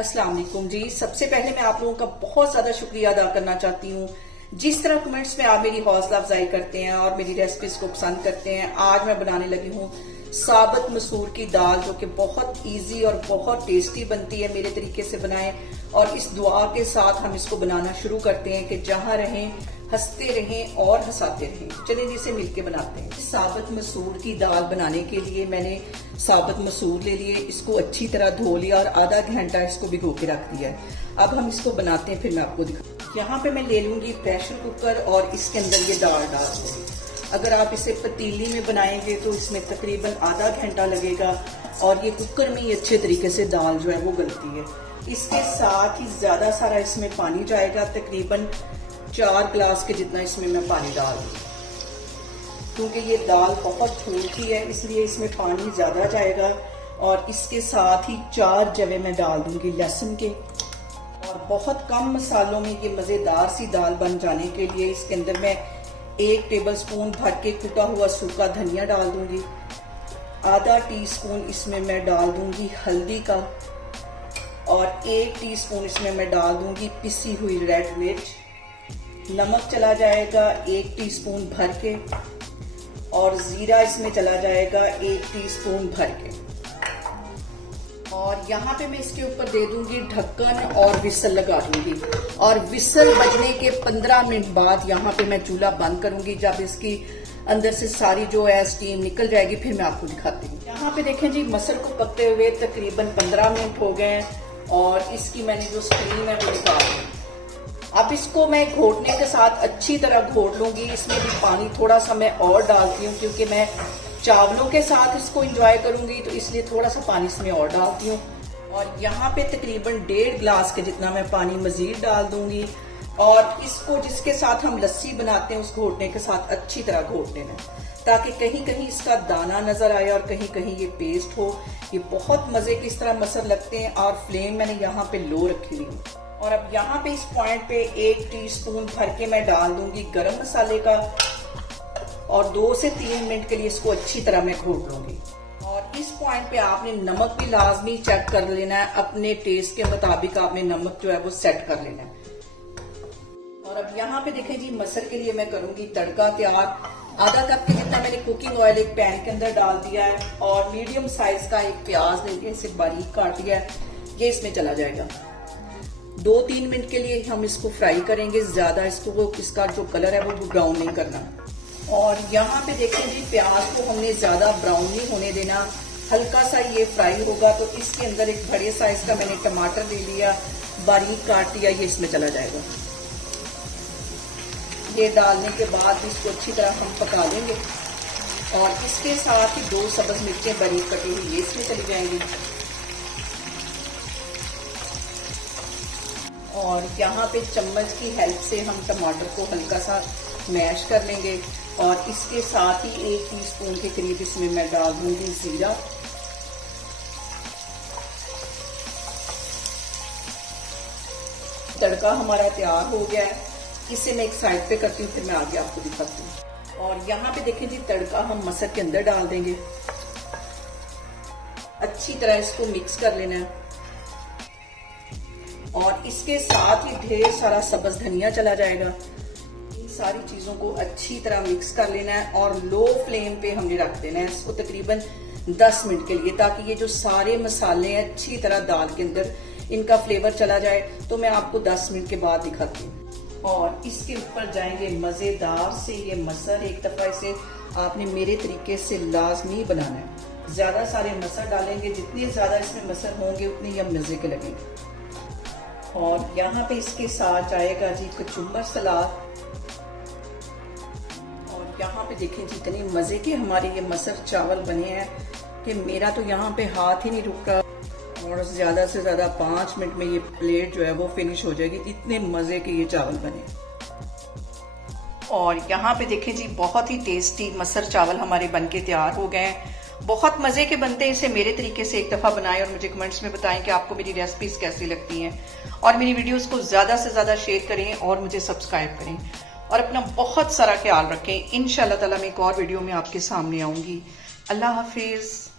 अस्सलाम वालेकुम जी। सबसे पहले मैं आप लोगों का बहुत ज्यादा शुक्रिया अदा करना चाहती हूँ। जिस तरह कमेंट्स में आप मेरी हौसला अफजाई करते हैं और मेरी रेसिपीज को पसंद करते हैं। आज मैं बनाने लगी हूँ साबुत मसूर की दाल, जो कि बहुत इजी और बहुत टेस्टी बनती है। मेरे तरीके से बनाएं और इस दुआ के साथ हम इसको बनाना शुरू करते हैं कि जहां रहें हंसते रहें और हंसाते रहें। चलिए जिसे मिलके बनाते हैं। साबुत मसूर की दाल बनाने के लिए मैंने साबुत मसूर ले लिए, इसको अच्छी तरह धो लिया और आधा घंटा इसको भिगो के रख दिया है। अब हम इसको बनाते हैं, फिर मैं आपको दिखाऊंगी। यहाँ पे मैं ले लूंगी प्रेशर कुकर और इसके अंदर ये दाल डाल दूंगी। अगर आप इसे पतीली में बनाएंगे तो इसमें तकरीबन आधा घंटा लगेगा और ये कुकर में ही अच्छे तरीके से दाल जो है वो गलती है। इसके साथ ही ज्यादा सारा इसमें पानी जाएगा, तकरीबन 4 गिलास के जितना इसमें मैं पानी डाल दूंगी। क्योंकि ये दाल बहुत फूल की है इसलिए इसमें पानी ज्यादा जाएगा। और इसके साथ ही 4 जवे मैं डाल दूंगी लहसुन के। और बहुत कम मसालों में ये मजेदार सी दाल बन जाने के लिए इसके अंदर मैं 1 टेबलस्पून भर के कुटा हुआ सूखा धनिया डाल दूंगी। आधा टीस्पून इसमें मैं डाल दूंगी हल्दी का और 1 टीस्पून इसमें मैं डाल दूंगी पिसी हुई रेड मिर्च। नमक चला जाएगा 1 टीस्पून भर के और जीरा इसमें चला जाएगा 1 टीस्पून भर के। और यहाँ पे मैं इसके ऊपर दे दूंगी ढक्कन और विसल लगा दूंगी। और विसल बजने के 15 मिनट बाद यहाँ पे मैं चूल्हा बंद करूंगी। जब इसकी अंदर से सारी जो है स्टीम निकल जाएगी फिर मैं आपको दिखाती हूँ। यहाँ पे देखें जी, मसल को पकते हुए तकरीबन 15 मिनट हो गए और इसकी मैंने जो स्टीम है वो निकाल दी। अब इसको मैं घोटने के साथ अच्छी तरह घोट लूंगी। इसमें भी पानी थोड़ा सा मैं और डालती हूँ क्योंकि मैं चावलों के साथ इसको एंजॉय करूंगी, तो इसलिए थोड़ा सा पानी इसमें और डालती हूँ। और यहाँ पे तकरीबन 1.5 गिलास के जितना मैं पानी मजीद डाल दूंगी। और इसको जिसके साथ हम लस्सी बनाते हैं उस घोटने के साथ अच्छी तरह घोट लेना, ताकि कहीं कहीं इसका दाना नजर आए और कहीं कहीं ये पेस्ट हो। ये बहुत मजे की इस तरह मसर लगते हैं। और फ्लेम मैंने यहाँ पे लो रखी हुई है। और अब यहाँ पे इस पॉइंट पे 1 टीस्पून भर के मैं डाल दूंगी गरम मसाले का और 2 से 3 मिनट के लिए इसको अच्छी तरह मैं घोट लूंगी। और इस पॉइंट पे आपने नमक भी लाजमी चेक कर लेना है, अपने टेस्ट के मुताबिक आपने नमक जो है वो सेट कर लेना है। और अब यहाँ पे देखें जी, मसर के लिए मैं करूंगी तड़का तैयार। आधा कप के जितना मैंने कुकिंग ऑयल एक पैन के अंदर डाल दिया है और मीडियम साइज का एक प्याज लेके इसे बारीक काट लिया है, ये इसमें चला जाएगा। 2-3 मिनट के लिए हम इसको फ्राई करेंगे, ज्यादा इसका जो कलर है वो ब्राउन नहीं करना। और यहाँ पे देखें जी, प्याज को हमने ज्यादा ब्राउन नहीं होने देना, हल्का सा ये फ्राई होगा। तो इसके अंदर एक बड़े साइज का मैंने टमाटर ले लिया, बारीक काट लिया, ये इसमें चला जाएगा। ये डालने के बाद इसको अच्छी तरह हम पका लेंगे। और इसके साथ ही 2 सब्ज मिर्चें बारीक कटी हुई ये इसमें चली जाएंगी। और यहाँ पे चम्मच की हेल्प से हम टमाटर को हल्का सा मैश कर लेंगे। और इसके साथ ही 1 टीस्पून के करीब इसमें मैं डाल दूंगी जीरा। तड़का हमारा तैयार हो गया है, इसे मैं एक साइड पे करती हूँ, फिर मैं आगे आपको दिखाती हूँ। और यहाँ पे देखें जी, तड़का हम मसर के अंदर डाल देंगे। अच्छी तरह इसको मिक्स कर लेना है। और इसके साथ ही ढेर सारा सब्ज धनिया चला जाएगा। इन सारी चीजों को अच्छी तरह मिक्स कर लेना है और लो फ्लेम पे हमने रख देना है इसको तकरीबन 10 मिनट के लिए, ताकि ये जो सारे मसाले हैं अच्छी तरह दाल के अंदर इनका फ्लेवर चला जाए। तो मैं आपको 10 मिनट के बाद दिखाती हूँ। और इसके ऊपर जाएंगे मजेदार से ये मसर। एक दफा इसे आपने मेरे तरीके से लाजमी बनाना है। ज्यादा सारे मसर डालेंगे, जितने ज्यादा इसमें मसर होंगे उतने ही मजे के लगेंगे। और यहाँ पे इसके साथ जाएगा जी कचुम्बर सलाद। और यहाँ पे देखें जी, इतने मजे के हमारे ये मसर चावल बने हैं कि मेरा तो यहाँ पे हाथ ही नहीं रुक रहा। और ज्यादा से ज्यादा 5 मिनट में ये प्लेट जो है वो फिनिश हो जाएगी, इतने मजे के ये चावल बने। और यहाँ पे देखें जी, बहुत ही टेस्टी मसर चावल हमारे बनके तैयार हो गए हैं। बहुत मजे के बनते हैं। इसे मेरे तरीके से एक दफा बनाएं और मुझे कमेंट्स में बताएं कि आपको मेरी रेसिपीज कैसी लगती हैं। और मेरी वीडियोस को ज्यादा से ज्यादा शेयर करें और मुझे सब्सक्राइब करें। और अपना बहुत सारा ख्याल रखें। इंशाल्लाह ताला मैं एक और वीडियो में आपके सामने आऊंगी। अल्लाह हाफिज।